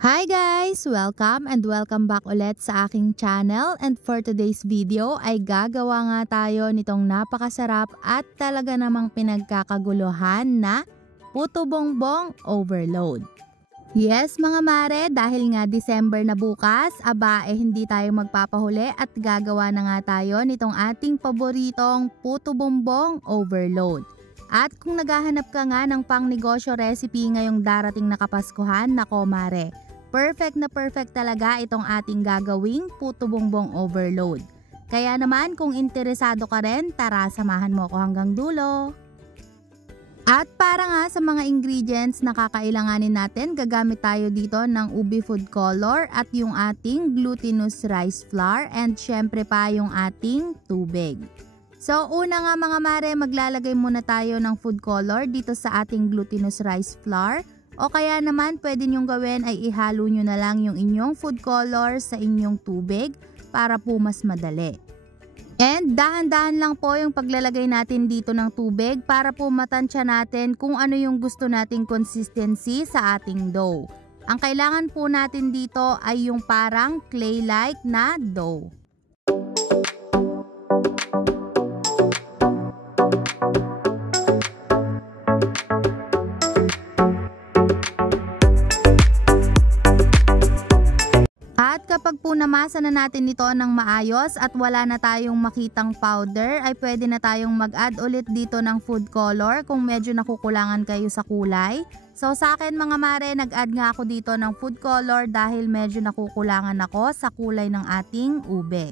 Hi guys! Welcome back ulit sa aking channel, and for today's video ay gagawa nga tayo nitong napakasarap at talaga namang pinagkakaguluhan na puto bongbong overload. Yes mga mare, dahil nga December na bukas, hindi tayo magpapahuli at gagawa na nga tayo nitong ating paboritong puto bongbong overload. At kung naghahanap ka nga ng pangnegosyo recipe ngayong darating na Kapaskuhan, nako mare, perfect na perfect talaga itong ating gagawing puto bongbong overload. Kaya naman kung interesado ka rin, tara samahan mo ako hanggang dulo. At para nga sa mga ingredients na kakailanganin natin, gagamit tayo dito ng ubi food color at yung ating glutinous rice flour and syempre pa yung ating tubig. So una nga mga mare, maglalagay muna tayo ng food color dito sa ating glutinous rice flour. O kaya naman pwede nyong gawin ay ihalo nyo na lang yung inyong food color sa inyong tubig para po mas madali. And dahan-dahan lang po yung paglalagay natin dito ng tubig para po matansya natin kung ano yung gusto nating consistency sa ating dough. Ang kailangan po natin dito ay yung parang clay-like na dough. At kapag po namasa na natin ito ng maayos at wala na tayong makitang powder, ay pwede na tayong mag-add ulit dito ng food color kung medyo nakukulangan kayo sa kulay. So sa akin mga mare, nag-add nga ako dito ng food color dahil medyo nakukulangan ako sa kulay ng ating ube.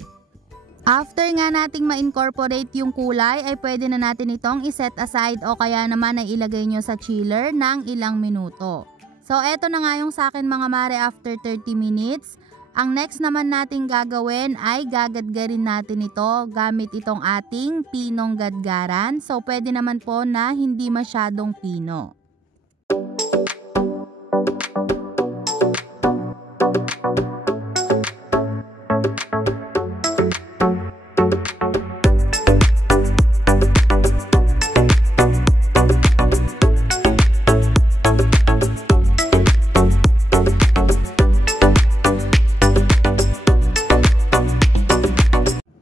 After nga nating ma-incorporate yung kulay, ay pwede na natin itong iset aside o kaya naman ay ilagay nyo sa chiller ng ilang minuto. So eto na nga yung sa akin mga mare after 30 minutes. Ang next naman nating gagawin ay gagadgarin natin ito gamit itong ating pinong gadgaran. So pwede naman po na hindi masyadong pino.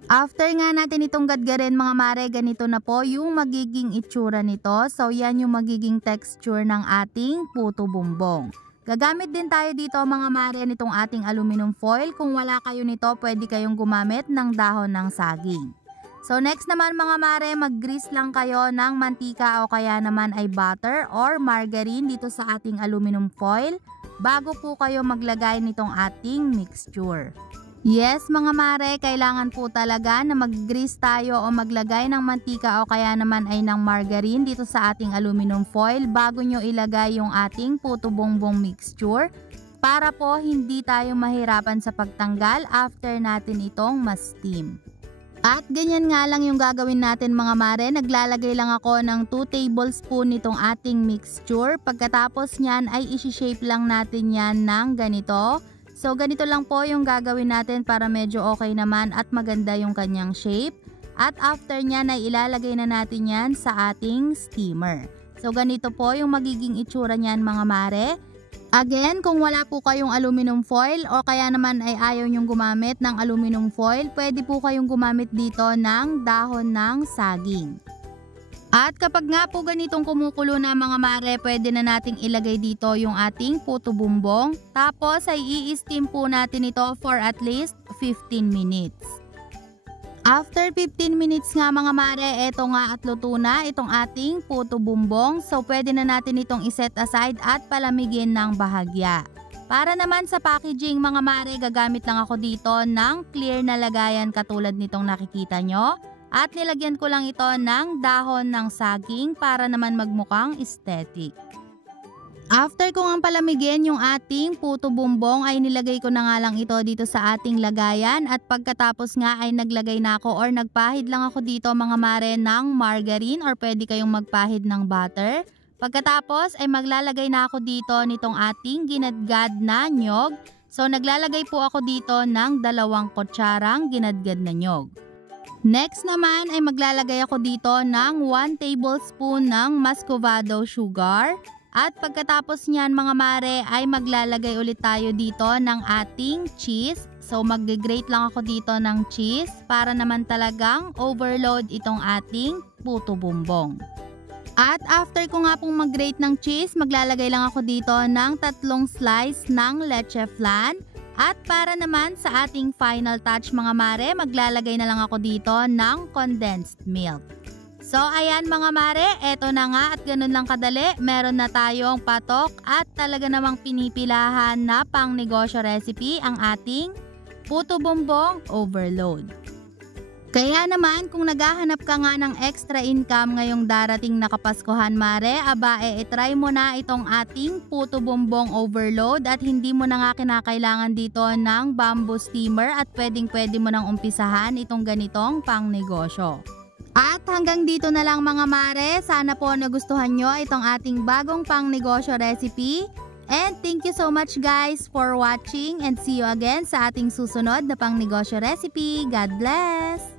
After nga natin itong gadgarin mga mare, ganito na po yung magiging itsura nito. So yan yung magiging texture ng ating puto bongbong. Gagamit din tayo dito mga mare nitong ating aluminum foil. Kung wala kayo nito, pwede kayong gumamit ng dahon ng saging. So next naman mga mare, mag-grease lang kayo ng mantika o kaya naman ay butter or margarine dito sa ating aluminum foil bago po kayo maglagay nitong ating mixture. Yes mga mare, kailangan po talaga na mag-grease tayo o maglagay ng mantika o kaya naman ay ng margarine dito sa ating aluminum foil bago nyo ilagay yung ating puto bongbong mixture para po hindi tayo mahirapan sa pagtanggal after natin itong ma-steam. At ganyan nga lang yung gagawin natin mga mare, naglalagay lang ako ng 2 tablespoon nitong ating mixture. Pagkatapos nyan ay isi-shape lang natin yan ng ganito. So ganito lang po yung gagawin natin para medyo okay naman at maganda yung kanyang shape. At after nyan ay ilalagay na natin yan sa ating steamer. So ganito po yung magiging itsura nyan mga mare. Again, kung wala po kayong aluminum foil o kaya naman ay ayaw nyong gumamit ng aluminum foil, pwede po kayong gumamit dito ng dahon ng saging. At kapag nga po ganitong kumukulo na mga mare, pwede na nating ilagay dito yung ating puto bongbong. Tapos ay i-steam po natin ito for at least 15 minutes. After 15 minutes nga mga mare, eto nga at luto na itong ating puto bongbong. So pwede na natin itong iset aside at palamigin ng bahagya. Para naman sa packaging mga mare, gagamit lang ako dito ng clear na lagayan katulad nitong nakikita nyo. At nilagyan ko lang ito ng dahon ng saging para naman magmukhang aesthetic. After ko nga palamigin yung ating puto bongbong ay nilagay ko na nga lang ito dito sa ating lagayan. At pagkatapos nga ay naglagay na ako or nagpahid lang ako dito mga mare ng margarine or pwede kayong magpahid ng butter. Pagkatapos ay maglalagay na ako dito nitong ating ginadgad na nyog. So naglalagay po ako dito ng 2 kutsarang ginadgad na nyog. Next naman ay maglalagay ako dito ng 1 tablespoon ng muscovado sugar At pagkatapos niyan mga mare ay maglalagay ulit tayo dito ng ating cheese. So mag-grate lang ako dito ng cheese para naman talagang overload itong ating puto bumbong. At after ko nga pong mag-grate ng cheese, maglalagay lang ako dito ng 3 slice ng leche flan. At para naman sa ating final touch mga mare, maglalagay na lang ako dito ng condensed milk. So ayan mga mare, eto na nga at ganun lang kadali, meron na tayong patok at talaga namang pinipilahan na pang negosyo recipe ang ating puto bumbong overload. Kaya naman kung naghahanap ka nga ng extra income ngayong darating na Kapaskuhan mare, aba try mo na itong ating puto bumbong overload at hindi mo na nga kinakailangan dito ng bamboo steamer at pwedeng mo nang umpisahan itong ganitong pang negosyo. At hanggang dito na lang mga mare, sana po nagustuhan nyo itong ating bagong pang negosyo recipe. And thank you so much guys for watching and see you again sa ating susunod na pang negosyo recipe. God bless!